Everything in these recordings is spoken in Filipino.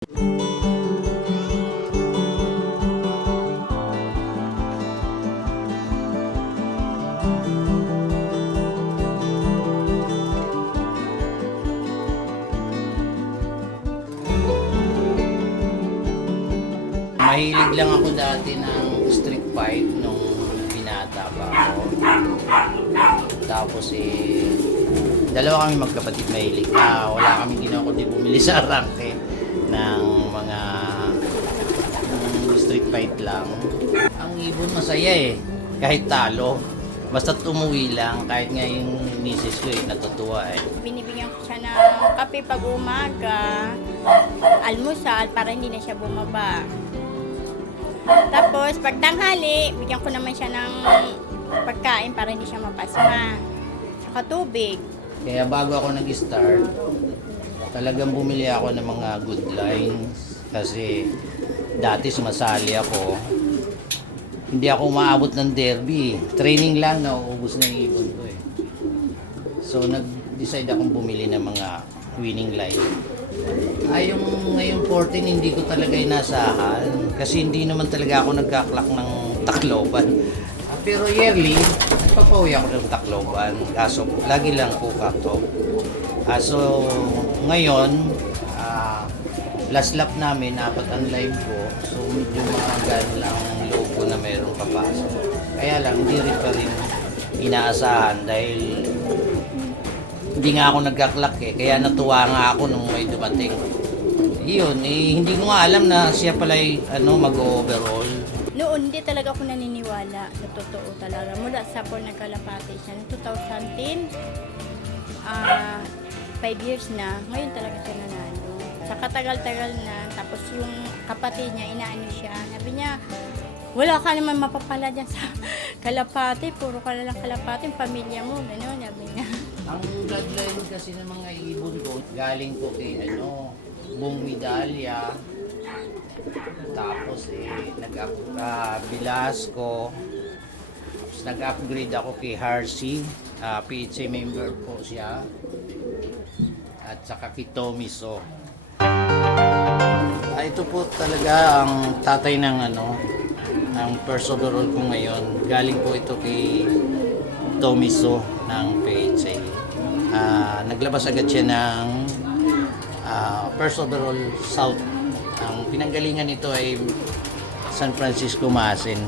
Mahilig lang ako dati ng street fight nung binata pa ako. Tapos dalawa kami magkapatid mahilig. Wala kami ginawa kundi bumili sa arangke ng mga street fight lang. Ang ibon masaya kahit talo. Basta umuwi lang, kahit nga yung misis ko natutuwa Binibigyan ko siya ng kape pag umaga, almusal para hindi na siya bumaba. Tapos pag tanghali, bigyan ko naman siya ng pagkain para hindi siya mapasma. Saka tubig. Kaya bago ako nag-start, talagang bumili ako ng mga good lines. Kasi dati sumasali ako. Hindi ako umaabot ng derby. Training lang, nauubos na yung ibon ko So nag-decide akong bumili ng mga winning line. Yung ngayong 14, hindi ko talaga inasahan. Kasi hindi naman talaga ako nagkaklak ng Tacloban. Pero yearly, nagpapawi ako ng Tacloban. Kaso lagi lang po cut-off. So ngayon, last lap namin, 4 ang live ko. So medyo maagal lang ang loob ko na mayroong papasok. Kaya lang, hindi rin pa rin inaasahan dahil hindi nga ako nagkaklak Kaya natuwa nga ako nung may dumating. Yun, hindi ko nga alam na siya pala mag-overall. Noon, hindi talaga ako naniniwala na totoo talaga. Mula sa po nagkalapate siya. Noong 2010, 5 years na, ngayon talaga siya nanalo. Sa katagal-tagal na, tapos yung kapatid niya, inaano siya. Sabi niya, wala ka naman mapapala dyan sa kalapate, puro ka lang kalapate, yung pamilya mo, gano'n, sabi niya. Ang bloodline kasi ng mga ibon ko, galing ko kay Bong Medalya, tapos Velasco, tapos nag-upgrade ako kay Harsey, PHA member po siya, at saka kay Tomiso. Ito po talaga ang tatay ng ang first overall ko ngayon. Galing po ito kay Tomiso ng PHA. Naglabas agad siya ng first overall South. Ang pinanggalingan nito ay San Francisco Masin.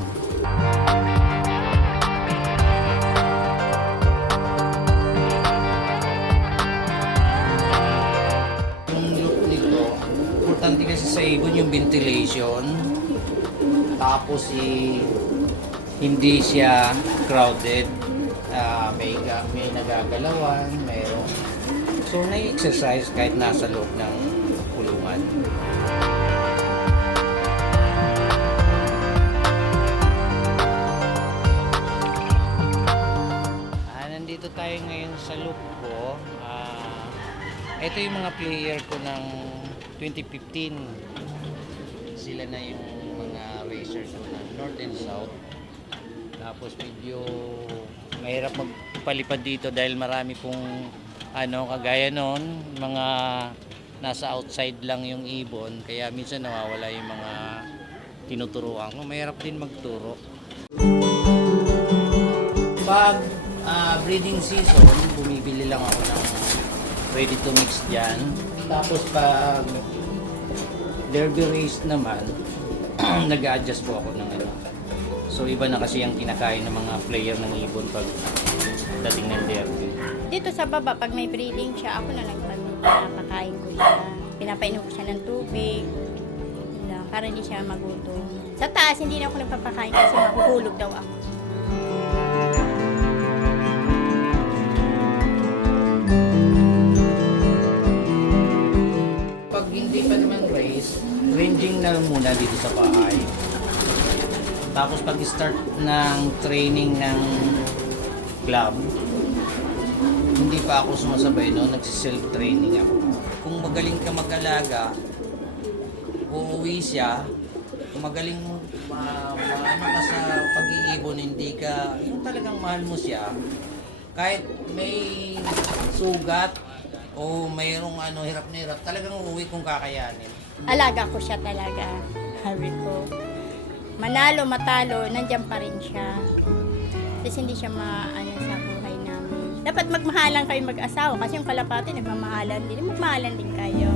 Yung look nito, importante kasi sa ibon yung ventilation. Tapos hindi siya crowded. May nagagalawan, mayroong so na-exercise kahit nasa loob ng kulungan. Nandito tayo ngayon sa loop ko. Ito yung mga player ko ng 2015. Sila na yung mga racers ng North and South. Tapos medyo mahirap magpalipad dito dahil marami pong kagaya noon, mga nasa outside lang yung ibon, kaya minsan nawawala yung mga tinuturuan ko. Mahirap din magturo. Pag breeding season, bumibili lang ako ng ready to mix dyan. Tapos pag derby race naman, nag-a-adjust po ako ng So iba na kasi yung kinakain ng mga player ng ibon pag dating ng derby. Dito sa baba, pag may breeding siya, ako na lang pinapakain ko siya. Pinapainom ko siya ng tubig. Para hindi siya magutom. Sa taas, hindi na ako nagpapakain kasi mahuhulog daw ako. Pag hindi pa naman race, ranging na muna dito sa bahay. Tapos pag-start ng training ng club, hindi pa ako sumasabay, nagsi-self-training ako. Kung magaling ka mag-alaga, uuwi siya. Kung magaling ka sa pag-iibon, hindi ka, yung talagang mahal mo siya, kahit may sugat o mayroong hirap na hirap, talagang uuwi kung kakayanin. alaga ko siya talaga. Sabi ko, manalo, matalo, nandyan pa rin siya. Kasi hindi siya maano sa buhay namin. Dapat magmahalan kayo mag-asawa kasi yung kalapati nagmamahalan din. Magmahalan din kayo.